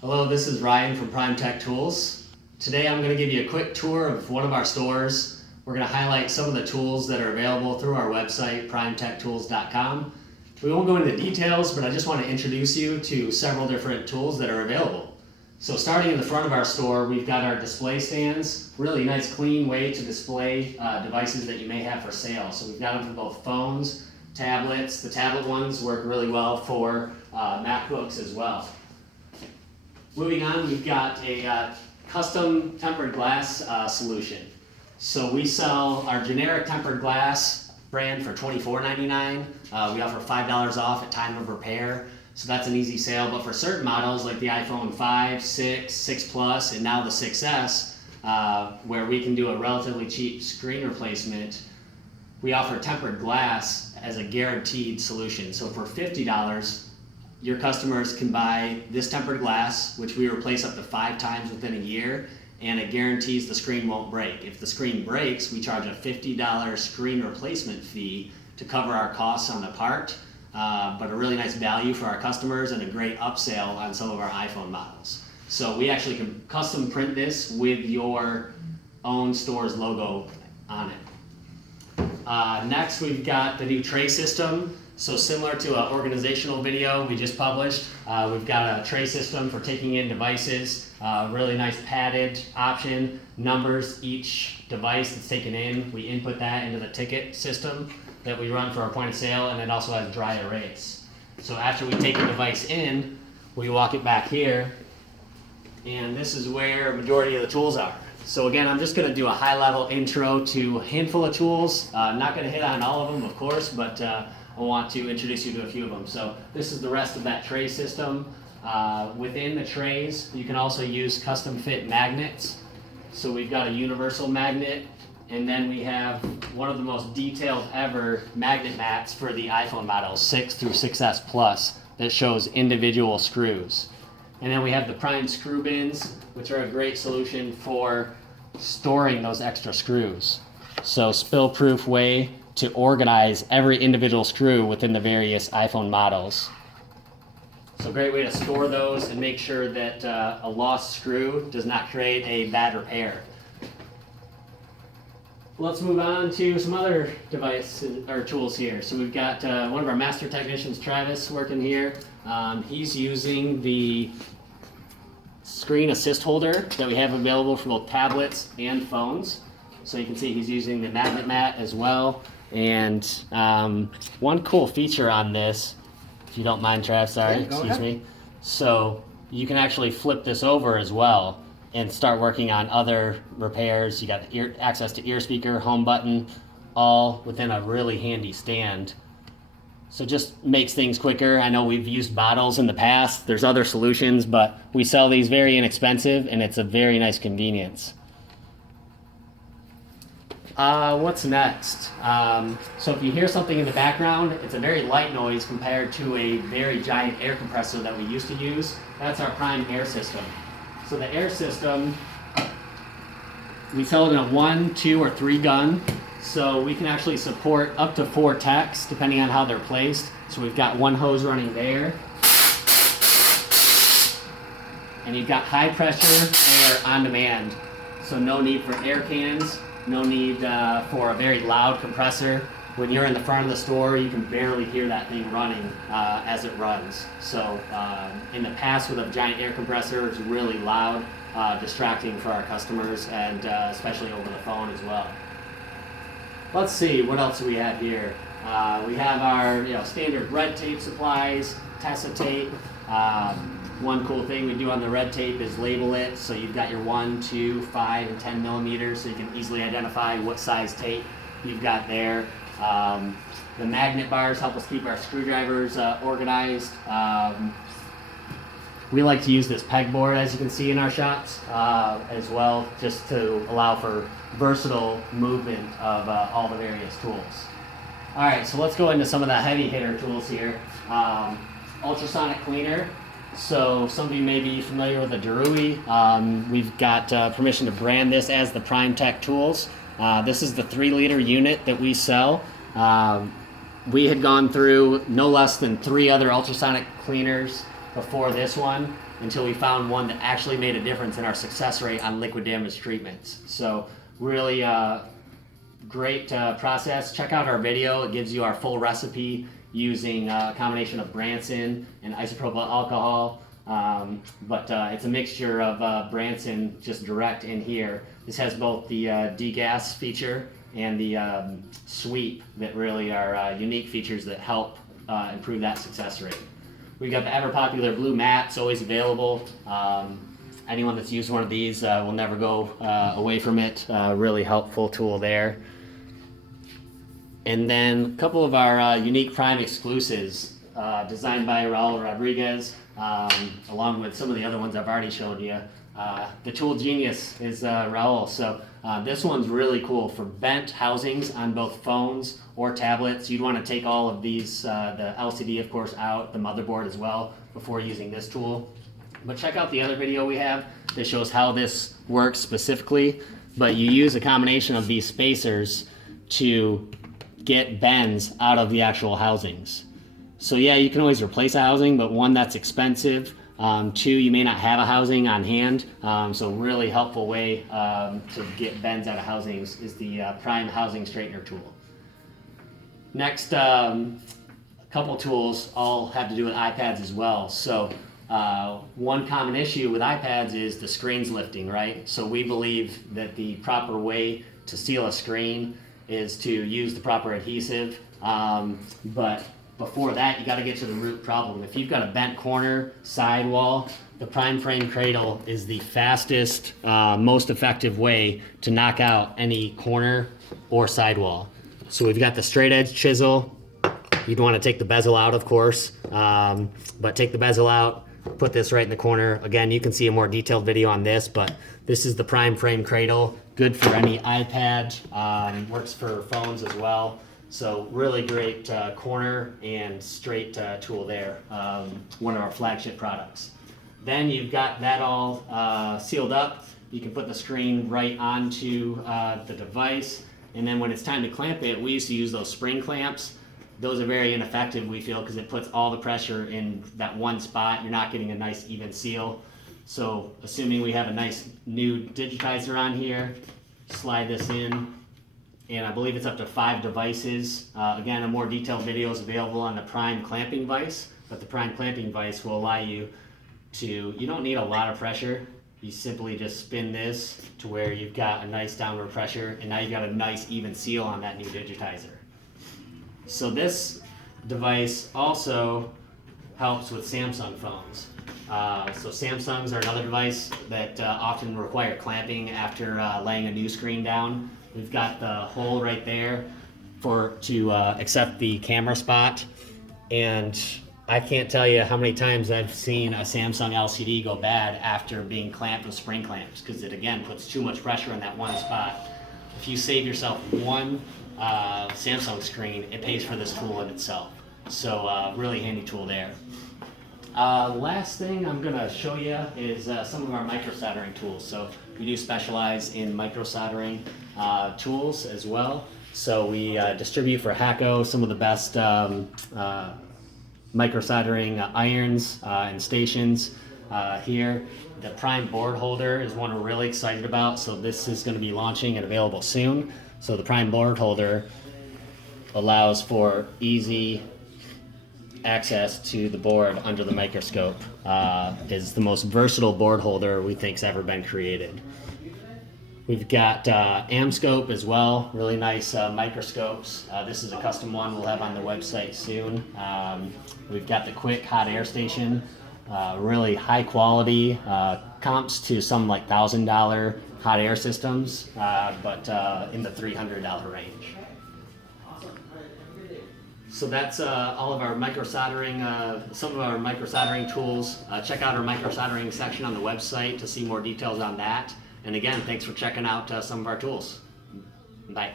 Hello, this is Ryan from Prime Tech Tools. Today I'm going to give you a quick tour of one of our stores. We're going to highlight some of the tools that are available through our website, primetechtools.com. We won't go into details, but I just want to introduce you to several different tools that are available. So starting in the front of our store, we've got our display stands. Really nice, clean way to display devices that you may have for sale. So we've got them for both phones, tablets. The tablet ones work really well for MacBooks as well. Moving on, we've got a custom tempered glass solution. So we sell our generic tempered glass brand for $24.99. We offer $5 off at time of repair, so that's an easy sale. But for certain models like the iPhone 5, 6, 6 Plus, and now the 6S, where we can do a relatively cheap screen replacement, we offer tempered glass as a guaranteed solution. So for $50, your customers can buy this tempered glass, which we replace up to 5 times within a year, and it guarantees the screen won't break. If the screen breaks, we charge a $50 screen replacement fee to cover our costs on the part, but a really nice value for our customers and a great upsell on some of our iPhone models. So we actually can custom print this with your own store's logo on it. Next, we've got the new tray system. So similar to an organizational video we just published, we've got a tray system for taking in devices, really nice padded option, numbers each device that's taken in. We input that into the ticket system that we run for our point of sale, and it also has dry erase. So after we take the device in, we walk it back here, and this is where a majority of the tools are. So again, I'm just going to do a high-level intro to a handful of tools. I'm not going to hit on all of them, of course, but I want to introduce you to a few of them. So this is the rest of that tray system. Within the trays, you can also use custom fit magnets. So we've got a universal magnet, and then we have one of the most detailed ever magnet mats for the iPhone models 6 through 6S Plus that shows individual screws. And then we have the prime screw bins, which are a great solution for storing those extra screws. So spill-proof way to organize every individual screw within the various iPhone models. So great way to store those and make sure that a lost screw does not create a bad repair. Let's move on to some other devices or tools here. So we've got one of our master technicians, Travis, working here. He's using the screen assist holder that we have available for both tablets and phones. So you can see he's using the magnet mat as well. And one cool feature on this, if you don't mind, Trav, sorry, excuse me. So you can actually flip this over as well and start working on other repairs. You got access to ear speaker, home button, all within a really handy stand. So just makes things quicker. I know we've used bottles in the past. There's other solutions, but we sell these very inexpensive, and it's a very nice convenience. What's next? So if you hear something in the background, it's a very light noise compared to a very giant air compressor that we used to use. That's our Prime air system. So the air system, we sell it in a 1, 2, or 3 gun. So we can actually support up to 4 techs depending on how they're placed. So we've got one hose running there. And you've got high pressure air on demand. So no need for air cans. No need for a very loud compressor. When you're in the front of the store, you can barely hear that thing running as it runs. So in the past with a giant air compressor, it's really loud, distracting for our customers, and especially over the phone as well. Let's see, what else do we have here? We have our standard red tape supplies, Tessa tape. One cool thing we do on the red tape is label it, so you've got your 1, 2, 5, and 10 millimeters, so you can easily identify what size tape you've got there. The magnet bars help us keep our screwdrivers organized. We like to use this pegboard, as you can see in our shops, as well, just to allow for versatile movement of all the various tools. All right, so let's go into some of the heavy hitter tools here. Ultrasonic Cleaner. So some of you may be familiar with the Darui. We've got permission to brand this as the Prime Tech Tools. This is the 3-liter unit that we sell. We had gone through no less than 3 other ultrasonic cleaners before this one. until we found one that actually made a difference in our success rate on liquid damage treatments. So really great process. Check out our video. It gives you our full recipe using a combination of Branson and isopropyl alcohol. It's a mixture of Branson just direct in here. This has both the degas feature and the sweep that really are unique features that help improve that success rate. We've got the ever popular blue mat. It's always available. Anyone that's used one of these will never go away from it. Really helpful tool there. And then a couple of our unique Prime exclusives designed by Raul Rodriguez, along with some of the other ones I've already showed you. The tool genius is Raul. So this one's really cool for bent housings on both phones or tablets. You'd want to take all of these, the LCD of course out, the motherboard as well, before using this tool. But check out the other video we have that shows how this works specifically. But you use a combination of these spacers to get bends out of the actual housings. So yeah, you can always replace a housing, but one, that's expensive. Two, you may not have a housing on hand. So really helpful way to get bends out of housings is the Prime Housing Straightener tool. Next, a couple tools all have to do with iPads as well. So one common issue with iPads is the screen's lifting, right? So we believe that the proper way to seal a screen is to use the proper adhesive. But before that, you got to get to the root problem. If you've got a bent corner, sidewall, the Prime Frame Cradle is the fastest, most effective way to knock out any corner or sidewall. So we've got the straight edge chisel. You'd want to take the bezel out, of course, but take the bezel out, put this right in the corner. Again, you can see a more detailed video on this, but this is the Prime Frame Cradle. Good for any iPad, works for phones as well. So really great corner and straight tool there, one of our flagship products. Then you've got that all sealed up. You can put the screen right onto the device, and then when it's time to clamp it, we used to use those spring clamps. Those are very ineffective, we feel, because it puts all the pressure in that one spot. You're not getting a nice even seal. So assuming we have a nice new digitizer on here, slide this in, and I believe it's up to 5 devices. Again, a more detailed video is available on the Prime clamping vise, but the Prime clamping vise will allow you to, you don't need a lot of pressure. You simply just spin this to where you've got a nice downward pressure, and now you've got a nice even seal on that new digitizer. So this device also helps with Samsung phones. So Samsungs are another device that often require clamping after laying a new screen down. We've got the hole right there to accept the camera spot, and I can't tell you how many times I've seen a Samsung LCD go bad after being clamped with spring clamps, because it again puts too much pressure in that one spot. If you save yourself one Samsung screen, it pays for this tool in itself. So really handy tool there. Last thing I'm going to show you is some of our micro soldering tools. So we do specialize in micro soldering tools as well. So we distribute for Hacko some of the best micro soldering irons and stations here. The Prime board holder is one we're really excited about. So this is going to be launching and available soon. So the Prime board holder allows for easy access to the board under the microscope. Is the most versatile board holder we think's ever been created. We've got Amscope as well, really nice microscopes. This is a custom one we'll have on the website soon. We've got the Quick Hot Air Station, really high quality, comps to some like $1,000 hot air systems, but in the $300 range. So that's all of our micro soldering, some of our micro soldering tools. Check out our micro soldering section on the website to see more details on that. And again, thanks for checking out some of our tools. Bye.